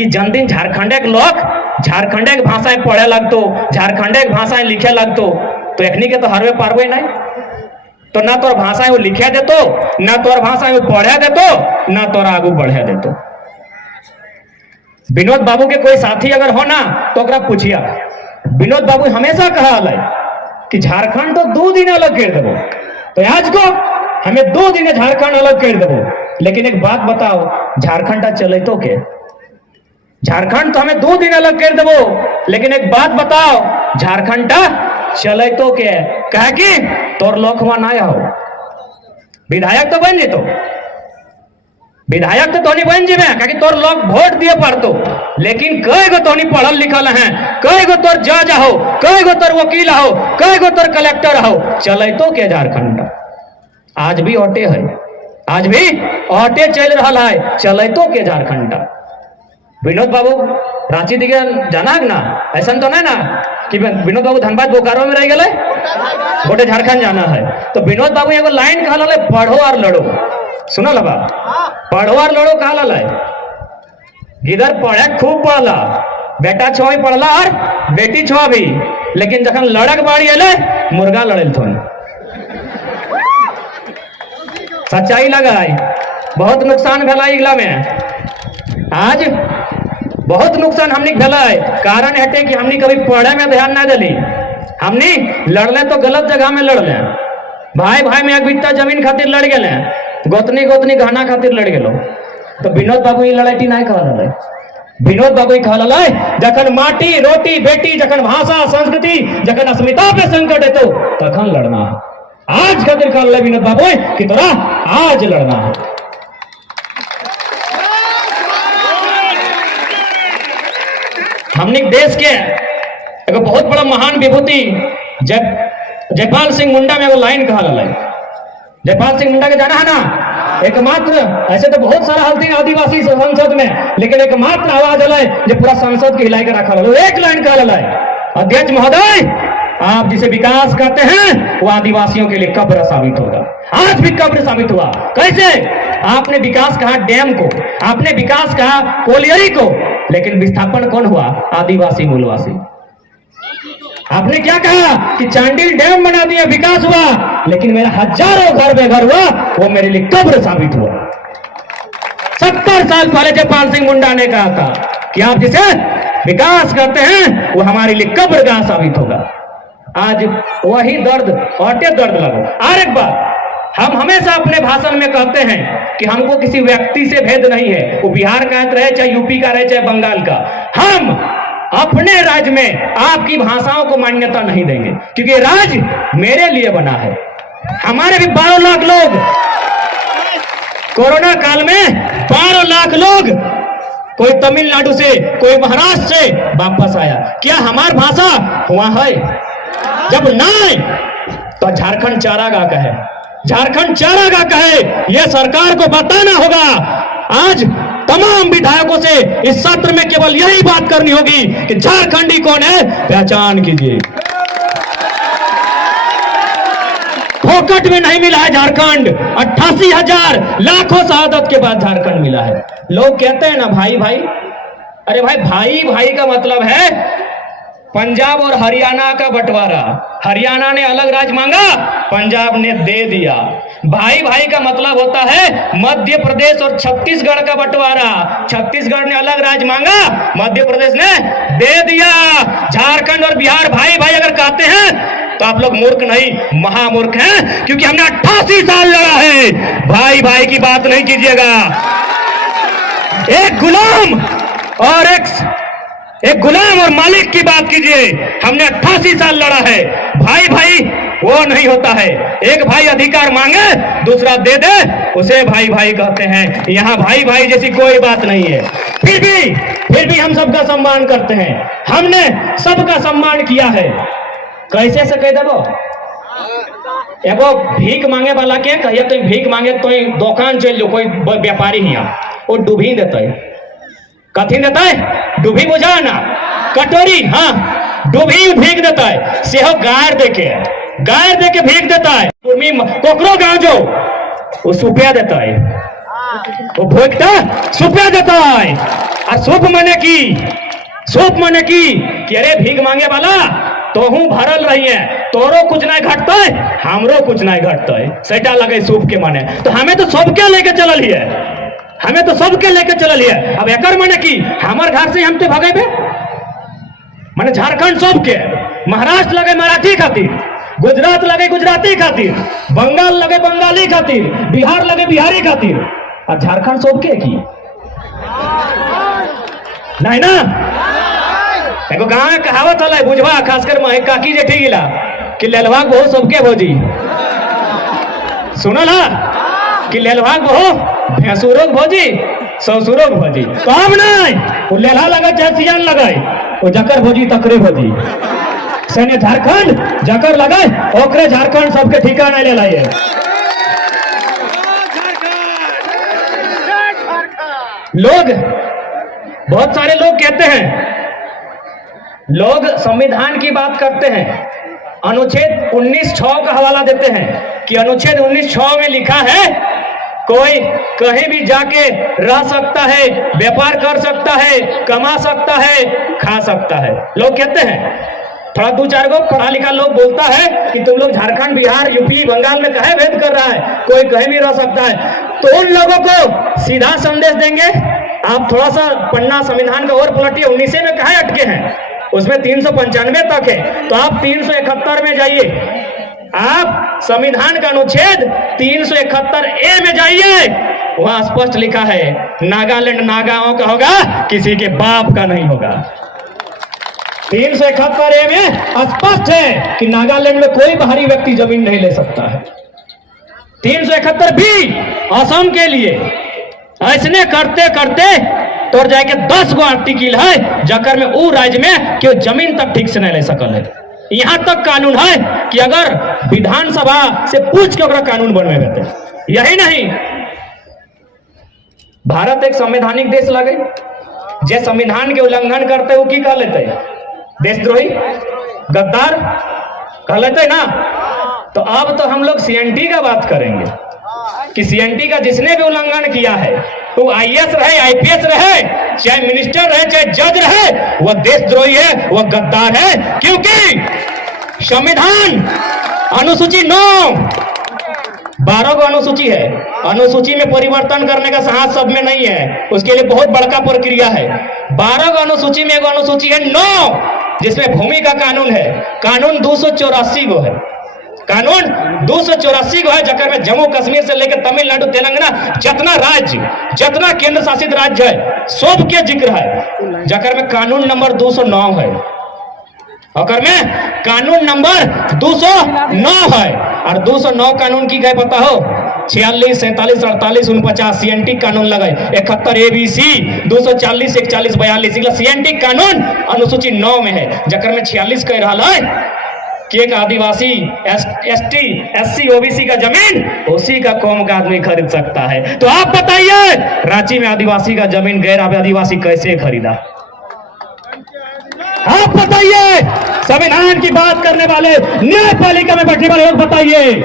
कि जन दिन झारखंड के लोग झारखंड के भाषाएं पढ़े लगतो, झारखंड के भाषाएं लिखे लगतो, तो एखनी के तो हरवे पारवे नहीं। तो ना तोर भाषाएं वो लिखे देतो, ना तोर भाषाएं वो पढ़े देतो, ना तोर आगू बढ़े देतो। विनोद बाबू के कोई साथी अगर हो ना तो ओकरा पूछिया। विनोद बाबू हमेशा कहा कि झारखंड तो 2 दिन अलग कर देवो, तो आज को हमें 2 दिन झारखंड अलग कर देवो। लेकिन एक बात बताओ, झारखंड चले तो के? झारखंड तो हमें 2 दिन अलग कर देवो, लेकिन एक बात बताओ, झारखंड चले तो के? कहे कि तोर लोग वहां ना आओ, विधायक तो बन जेतो, विधायक तो तोनी बन जेबे, कहे तोर लोग वोट दिए पड़तो। लेकिन कई गो तोनी पढ़ल लिखल हैं, कई गो तोर जज हो, कई गो तोर वकील हो, कई गो तोर कलेक्टर हो, चले तो के झारखंड? आज भी ऑटे है, आज भी ऑटे चल रहा है, चले तो के झारखंड? विनोद बाबू रांची दिखे जाना है ना? ऐसा तो नहीं ना कि विनोद बाबू धनबाद बोकारो में रह गए, गोटे झारखंड जाना है। तो विनोद बाबू एगो लाइन कहा ला, पढ़ो और लड़ो। सुनो लबा, पढ़ो और लड़ो कहा ला। इधर पढ़े खूब पढ़ला, बेटा छो पढ़ला और बेटी छो भी, लेकिन जखन लड़क बाड़ी अले मुर्गा लड़ल थोन। सच्चाई लगा, बहुत नुकसान भेला इगला में। आज बहुत नुकसान हमने भेला है। कारण हटे कि हमने कभी पढ़े में ध्यान ना दिली, हमने लड़ले तो गलत जगह में लड़ले। भाई भाई में एक बित्ता जमीन खातिर लड़ गए, गोतनी गोतनी गहना खातिर लड़ गए। तो विनोद बाबू ये लड़ाई नहीं कहा, विनोद बाबू कहला जखन माटी रोटी बेटी, जखन भाषा संस्कृति, जखन अस्मिता पे संकट है तो तखन लड़ना है। आज खातिर कहला विनोद बाबू कि तोरा आज लड़ना है। हमने देश के एक बहुत बड़ा महान विभूति जयपाल सिंह मुंडा में एगो लाइन कहा ला। जयपाल सिंह मुंडा के जाना है ना? एकमात्र, ऐसे तो बहुत सारा हल्दी आदिवासी संसद में, लेकिन एकमात्र आवाज अल जो पूरा संसद के हिलाई के रखा ला। एक लाइन कहा ला, अध्यक्ष महोदय आप जिसे विकास कहते हैं वो आदिवासियों के लिए कब्र साबित होगा। आज भी कब्र साबित हुआ। कैसे? आपने विकास कहा डैम को, आपने विकास कहा कोलियरी को, लेकिन विस्थापन कौन हुआ? आदिवासी मूलवासी। आपने क्या कहा कि चांडिल डैम बना दिया, विकास हुआ, लेकिन मेरा हजारों घर बेघर हुआ, वो मेरे लिए कब्र साबित हुआ। 70 साल पहले जयपाल सिंह मुंडा ने कहा था कि आप जिसे विकास करते हैं वो हमारे लिए कब्रगाह साबित होगा। आज वही दर्द औटे दर्द लगा। और एक बात हम हमेशा अपने भाषण में कहते हैं कि हमको किसी व्यक्ति से भेद नहीं है, वो बिहार का रहे, चाहे यूपी का रहे, चाहे बंगाल का। हम अपने राज्य में आपकी भाषाओं को मान्यता नहीं देंगे, क्योंकि राज्य मेरे लिए बना है। हमारे भी 12 लाख लोग कोरोना काल में 12 लाख लोग, कोई तमिलनाडु से, कोई महाराष्ट्र से वापस आया। क्या हमारी भाषा वहां है? जब ना तो झारखंड चारागाह कहे, झारखंड चारागाह कहे, यह सरकार को बताना होगा। आज तमाम विधायकों से इस सत्र में केवल यही बात करनी होगी कि झारखंडी कौन है, पहचान कीजिए। फोकट में नहीं मिला है झारखंड, 88,000 लाखों शहादत के बाद झारखंड मिला है। लोग कहते हैं ना भाई भाई, अरे भाई भाई भाई का मतलब है पंजाब और हरियाणा का बंटवारा। हरियाणा ने अलग राज्य मांगा, पंजाब ने दे दिया। भाई भाई का मतलब होता है मध्य प्रदेश और छत्तीसगढ़ का बंटवारा। छत्तीसगढ़ ने अलग राज्य मांगा, मध्य प्रदेश ने दे दिया। झारखंड और बिहार भाई भाई अगर कहते हैं तो आप लोग मूर्ख नहीं, महामूर्ख हैं, क्योंकि हमने 88 साल लड़ा है। भाई भाई की बात नहीं कीजिएगा। एक गुलाम और एक गुलाम और मालिक की बात कीजिए। हमने 88 साल लड़ा है। भाई भाई वो नहीं होता है। एक भाई अधिकार मांगे, दूसरा दे दे, उसे भाई भाई कहते हैं। यहाँ भाई भाई जैसी कोई बात नहीं है। फिर भी हम सबका सम्मान करते हैं। हमने सबका सम्मान किया है। कैसे से कह देवो? एगो भीख मांगे वाला के कहिए तो भीख मांगे तो दुकान चल जो, कोई व्यापारी ही वो डूबी देते, कथी देता है? डूबी बुझा ना, कटोरी, हाँ डूबी भीख देता है। सेहो गायर देके भीख देता है। कोकरो गाँव जो वो सुपिया देता है, वो भोगता सुपिया देता है। और सूप मने की कि अरे भीख मांगे वाला तो हूं भरल रही है, तोरो कुछ नहीं घटता है, हमरो कुछ नहीं घटता है, सेटा लगे सूप के माने। तो हमें तो सबके लेके चलल है, हमें तो सबके लेके चलल है। अब एकर माने की हमार घर से हम ते भगेबे, माने झारखंड सबके, महाराष्ट्र लगे मराठी खातिर, गुजरात लगे गुजराती खातिर, बंगाल लगे बंगाली खातिर, बिहार लगे बिहारी खातिर, और झारखंड सबके की नहीं ना। एगो गाँव में कहावत है बुझवा, खासकर माई काकी जेठी गिला कि लेलवा बहु सबके भोजी, सुनल हा कि लेलवा बहु भैंसुरो भोजी ससुरो भोजी। कब नहीं वो लेला लगे चाहे सियान लगे, वो जकर भोजी तकरे भोजी। सैन्य झारखंड जकर लगे ओकरे झारखंड सबके ठिकाना ले लाइए। लोग बहुत सारे लोग कहते हैं, लोग संविधान की बात करते हैं, अनुच्छेद 19(6) का हवाला देते हैं कि अनुच्छेद 19(6) में लिखा है कोई कहीं भी जाके रह सकता है, व्यापार कर सकता है, कमा सकता है, खा सकता है। लोग कहते हैं, थोड़ा दो चार गो पढ़ा लिखा लोग बोलता है कि तुम लोग झारखंड बिहार यूपी बंगाल में कहे भेद कर रहा है, कोई कहीं भी रह सकता है। तो उन लोगों को सीधा संदेश देंगे, आप थोड़ा सा पन्ना संविधान का और पलटिए, 19 में कहा अटके हैं, उसमें 395 तक है, तो आप 371 में जाइए, आप संविधान का अनुच्छेद 371A में जाइए, वहां स्पष्ट लिखा है नागालैंड नागाओं का होगा, किसी के बाप का नहीं होगा। 371A में स्पष्ट है कि नागालैंड में कोई बाहरी व्यक्ति जमीन नहीं ले सकता है। 371B असम के लिए ऐसने करते करते तो जाके 10 गो आर्टिकल है जकर में वो राज्य में क्यों जमीन तक ठीक से नहीं ले सकल है। यहां तक कानून है कि अगर विधानसभा से पूछ के ओकरा कानून बनवे देते। यही नहीं, भारत एक संवैधानिक देश लगे, जे संविधान के उल्लंघन करते वो की कह लेते, देशद्रोही गद्दार कह लेते ना। तो अब तो हम लोग सीएनटी का बात करेंगे कि सीएनटी का जिसने भी उल्लंघन किया है, वो आईएएस रहे, आईपीएस रहे, चाहे मिनिस्टर रहे, चाहे जज रहे, वह देशद्रोही है, वह गद्दार है। क्योंकि संविधान अनुसूची 9 12 गो अनुसूची है, अनुसूची में परिवर्तन करने का साहस सब में नहीं है, उसके लिए बहुत बड़का प्रक्रिया है। 12 गो अनुसूची में एगो अनुसूची है 9, जिसमें भूमि का कानून है, कानून 284 गो है, कानून 284 गो है, जकर में जम्मू कश्मीर से लेकर तमिलनाडु तेलंगाना जितना राज्य, जितना केंद्र शासित राज्य है, सब के जिक्र है, जकर में कानून नंबर 209 है, और में कानून नंबर 209 है। और 209 कानून की गए पता हो, 46, 47, 48, 49 सीएनटी कानून लगाए, 71 ABC, 240, 41, 42 सीएनटी कानून अनुसूची 9 में है, जकर में 46 कह रहा है कि एक आदिवासी एसटी एससी ओबीसी का जमीन उसी का कौम का आदमी खरीद सकता है। तो आप बताइए, रांची में आदिवासी का जमीन गैर आदिवासी कैसे खरीदा? आप बताइए, संविधान की बात करने वाले, न्यायपालिका में बैठने वाले लोग बताइए,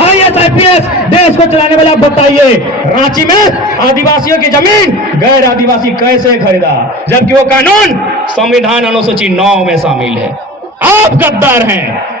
आईएएस आईपीएस देश को चलाने वाले आप बताइए, रांची में आदिवासियों की जमीन गैर आदिवासी कैसे खरीदा, जबकि वो कानून संविधान अनुसूची 9 में शामिल है। आप गद्दार हैं।